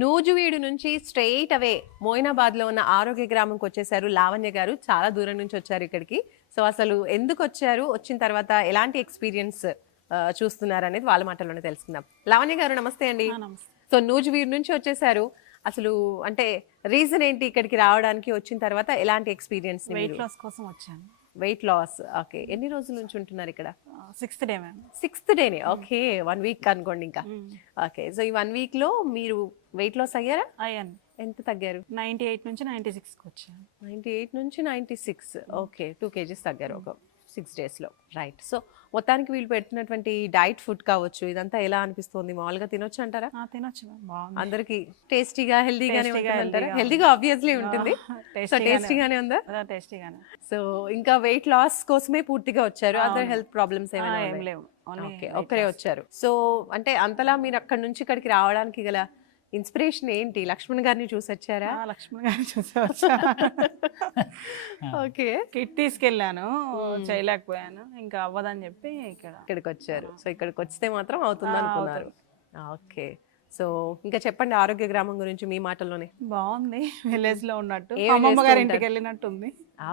నూజువీడు నుంచి స్ట్రెయిట్ అవే మోయినాబాద్ లో ఉన్న ఆరోగ్య గ్రామంకి వచ్చేసారు లావణ్య గారు. చాలా దూరం నుంచి వచ్చారు ఇక్కడికి. సో అసలు ఎందుకు వచ్చారు, వచ్చిన తర్వాత ఎలాంటి ఎక్స్పీరియన్స్ చూస్తున్నారు అనేది వాళ్ళ మాటల్లోనే తెలుసుకుందాం. లావణ్య గారు నమస్తే అండి. సో నూజువీడు నుంచి వచ్చేసారు, అసలు అంటే రీజన్ ఏంటి ఇక్కడికి రావడానికి, వచ్చిన తర్వాత ఎలాంటి ఎక్స్పీరియన్స్? వెయిట్ లాస్ కోసం వచ్చాను. Weight loss, okay. ఎన్ని రోజుల నుంచి ఉంటున్నారు ఇక్కడ? 6th day ma'am. 6th డేనే, ఓకే. 1 వీక్ అనుకోండి ఇంకా. ఓకే, సో ఈ 1 వీక్ లో మీరు వెయిట్ లాస్ అయ్యారా? అయ్యాను. ఎంత తగ్గారు? 98 నుంచి 96కి వచ్చాను. 98 నుంచి 96, ఓకే. 2 kgs తగ్గారు ఒక 6 days లో, రైట్. సో మొత్తానికి వీళ్ళు పెడుతున్నటువంటి డైట్ ఫుడ్ కావచ్చు, ఇదంతా ఎలా అనిపిస్తుంది? మామూలుగా తినొచ్చు అంటారా? తినొచ్చు మ్యామ్, బాగుంది. అందరికి టేస్టీగా హెల్దీగానే ఉంటుందంటారా? healthy-గా. హెల్దీగా ఆబ్వియస్లీ ఉంటుంది. సో టేస్టీగానే ఉందా? టేస్టీగానే. సో ఇంకా వెయిట్ లాస్ కోసమే పూర్తిగా వచ్చారు, అదర్ హెల్త్ ప్రాబ్లమ్స్ ఏం ఏమైనా లేవు. ఓకే, ఒక్కరే వచ్చారు. సో అంటే అంతలా మీరు అక్కడ నుంచి ఇక్కడికి రావడానికి గల ఇన్స్పిరేషన్ ఏంటి? లక్ష్మణ్ గారిని చూసి వచ్చారా? లక్ష్మణ్ గారిని చూసి వచ్చాను. ఓకే, కిట్ తీసుకెళ్ళాను, చేయలేకపోయాను, ఇంకా అవ్వదని చెప్పి ఇక్కడికి వచ్చారు. సో ఇక్కడికి వస్తే మాత్రం అవుతుంది అనుకున్నారు. ఓకే, సో ఇంకా చెప్పండి ఆరోగ్య గ్రామం గురించి మీ మాటల్లోనే. బాగుంది, విలేజ్ లో ఉన్నట్టు, ఏం అమ్మమ్మ చేస్తూ గారి ఉంటారు? ఇంటికి వెళ్ళినట్టుంది.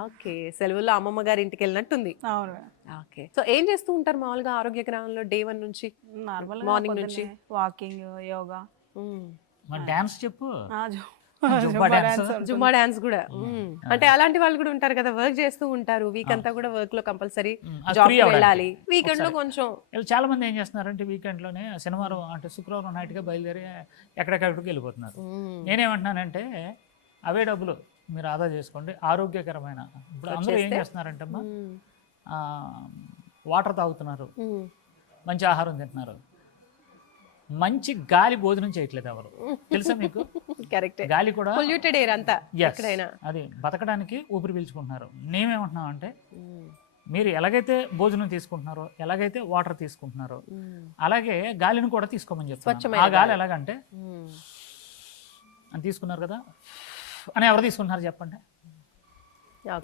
ఓకే, సెలవుల్లో అమ్మమ్మ గారి ఇంటికి వెళ్ళినట్టుంది. అవును. ఓకే, సో ఏం చేస్తూ ఉంటారు మామూలుగా ఆరోగ్య గ్రామంలో డే 1 నుంచి? నార్మల్ మార్నింగ్ నుంచి వాకింగ్, యోగా, డాన్స్ చెప్పు. జుంబా డాన్స్ కూడా. అంటే అలాంటి వాళ్ళు కూడా ఉంటారు కదా, వర్క్ చేస్తూ ఉంటారు వీక్ అంతా కూడా, వర్క్ లో కంపల్సరీ జాబ్ వెళ్ళాలి, వీకెండ్ లో కొంచెం. చాలా మంది ఏం చేస్తున్నారంటే వీకెండ్ లోనే శనివారం అంటే శుక్రవారం నైట్ గా బయలుదేరి ఎక్కడికెక్కడికి వెళ్ళిపోతున్నారు. నేనేమంటున్నానంటే అవే డబ్బులు మీరు ఆదా చేసుకోండి, ఆరోగ్యకరమైన. ఇప్పుడు అందరూ ఏం చేస్తున్నారంటే అమ్మా, వాటర్ తాగుతున్నారు, మంచి ఆహారం తింటున్నారు, మంచి గాలి భోజనం చేయట్లేదు ఎవరు, తెలుసా మీకు? కరెక్ట్, గాలి కూడా పొల్యూటెడ్ ఎయిర్ అంతా ఎక్కడైనా. అది బతకడానికి ఊపిరి పీల్చుకుంటున్నారు. నేమేమంటున్నాం అంటే మీరు ఎలాగైతే భోజనం తీసుకుంటున్నారో, ఎలాగైతే వాటర్ తీసుకుంటున్నారో, అలాగే గాలిని కూడా తీసుకోమని చెప్తాను. ఆ గాలి ఎలాగంటే అని తీసుకున్నారు కదా అని ఎవరు తీసుకుంటున్నారు చెప్పండి?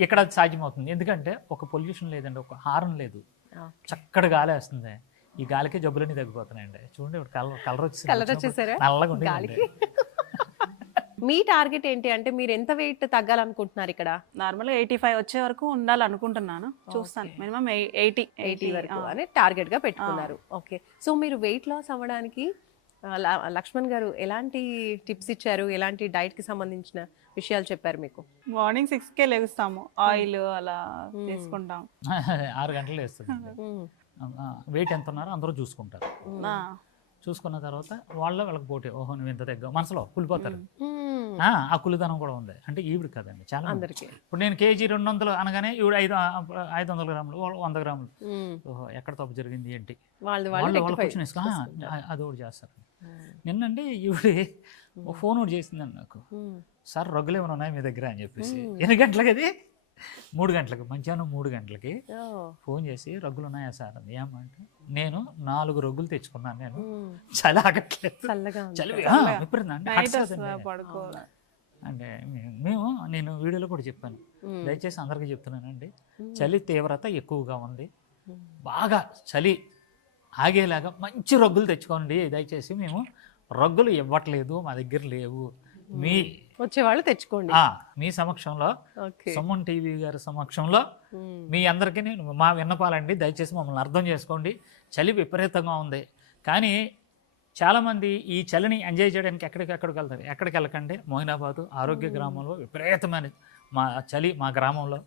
ఇక్కడ అది సాధ్యమవుతుంది. ఎందుకంటే ఒక పొల్యూషన్ లేదండి, ఒక హార్న్ లేదు, చక్కటి గాలి వేస్తుంది. ఈ గాలికి జబ్బులన్నీ తగ్గిపోతున్నాయండి. చూడండి ఇప్పుడు కలర్ వచ్చేసారా నల్లగా గాలికి? మీ టార్గెట్ ఏంటి అంటే మీరు ఎంత వెయిట్ తగ్గాలనుకుంటున్నారు ఇక్కడ? నార్మల్ 85 వచ్చే వరకు ఉండాలనుకుంటున్నాను, చూస్తాను. మినిమం 80 వరకు అని టార్గెట్ గా పెట్టుకున్నారు. ఓకే, సో మీరు వెయిట్ లాస్ అవ్వడానికి లక్ష్మణ్ గారు ఎలాంటి టిప్స్ ఇచ్చారు, ఎలాంటి డైట్ కి సంబంధించిన విషయాలు చెప్పారు మీకు? మార్నింగ్ 6కే లెగుస్తాము, ఆయిల్ అలా తీసుకుంటాం. 6 గంటలు వేస్తుంది. వెయిట్ ఎంత ఉన్నారో అందరూ చూసుకుంటారు. చూసుకున్న తర్వాత వాళ్ళకి పోటీ, ఓహో నువ్వు ఇంత తగ్గావు, మనసులో కులిపోతారు. ఆ కులిదనం కూడా ఉంది. అంటే ఈవిడ కదండి, చాలా అందరికి. ఇప్పుడు నేను కేజీ 200 అనగానే ఈవిడ 500 గ్రాములు, 100 గ్రాములు. ఓహో ఎక్కడ తప్పు జరిగింది ఏంటి, వాళ్ళు కూర్చొని అది ఒకటి చేస్తారు. నిన్నండి ఈవిడ ఫోన్ ఒకటి చేసిందండి నాకు, సార్ రగ్గులు ఏమైనా ఉన్నాయి మీ దగ్గర అని చెప్పేసి. ఎన్ని గంటలకి అది? 3 గంటలకి, మధ్యాహ్నం 3 గంటలకి ఫోన్ చేసి రగ్గులు ఉన్నాయా సార్ అని. ఏమంటే నేను 4 రగ్గులు తెచ్చుకున్నాను, నేను చలి ఆగట్లేదు, చలి అంటే నేను వీడియోలో కూడా చెప్పాను, దయచేసి అందరికీ చెప్తున్నానండి, చలి తీవ్రత ఎక్కువగా ఉంది, బాగా చలి ఆగేలాగా మంచి రగ్గులు తెచ్చుకోండి దయచేసి, మేము రగ్గులు ఇవ్వట్లేదు, మా దగ్గర లేవు, మీ వచ్చేవాళ్ళు తెచ్చుకోండి. మీ సమక్షంలో, సుమన్ టీవీ గారి సమక్షంలో మీ అందరికీ మా విన్నపాలండి, దయచేసి మమ్మల్ని అర్థం చేసుకోండి, చలి విపరీతంగా ఉంది. కానీ చాలామంది ఈ చలిని ఎంజాయ్ చేయడానికి ఎక్కడికి వెళ్తారు. ఎక్కడికి వెళ్ళకండి, మోయినాబాదు ఆరోగ్య గ్రామంలో విపరీతమైన మా చలి, మా గ్రామంలో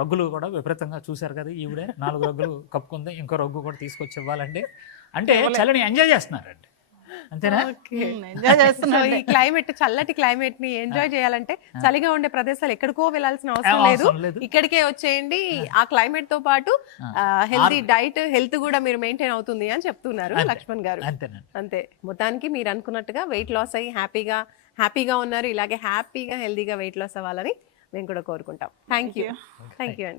రగ్గులు కూడా విపరీతంగా చూశారు కదా, ఈవిడే 4 రగ్గులు కప్పుకుంది, ఇంకో రగ్గు కూడా తీసుకొచ్చి ఇవ్వాలండి. అంటే చలిని ఎంజాయ్ చేస్తున్నారండి, అంతేనా? ఎంజాయ్ చేస్తున్నారు. ఈ క్లైమేట్, చల్లటి క్లైమేట్ ని ఎంజాయ్ చేయాలంటే చలిగా ఉండే ప్రదేశాలు ఎక్కడికో వెళ్ళాల్సిన అవసరం లేదు, ఇక్కడికే వచ్చేయండి. ఆ క్లైమేట్ తో పాటు హెల్తీ డైట్, హెల్త్ కూడా మీరు మెయింటైన్ అవుతుంది అని చెప్తున్నారు లక్ష్మణ్ గారు. అంతే, మొత్తానికి మీరు అనుకున్నట్టుగా వెయిట్ లాస్ అయ్యి హ్యాపీగా ఉన్నారు. ఇలాగే హ్యాపీగా హెల్తీగా వెయిట్ లాస్ అవ్వాలని మేము కూడా కోరుకుంటాం. థ్యాంక్ యూ అండి.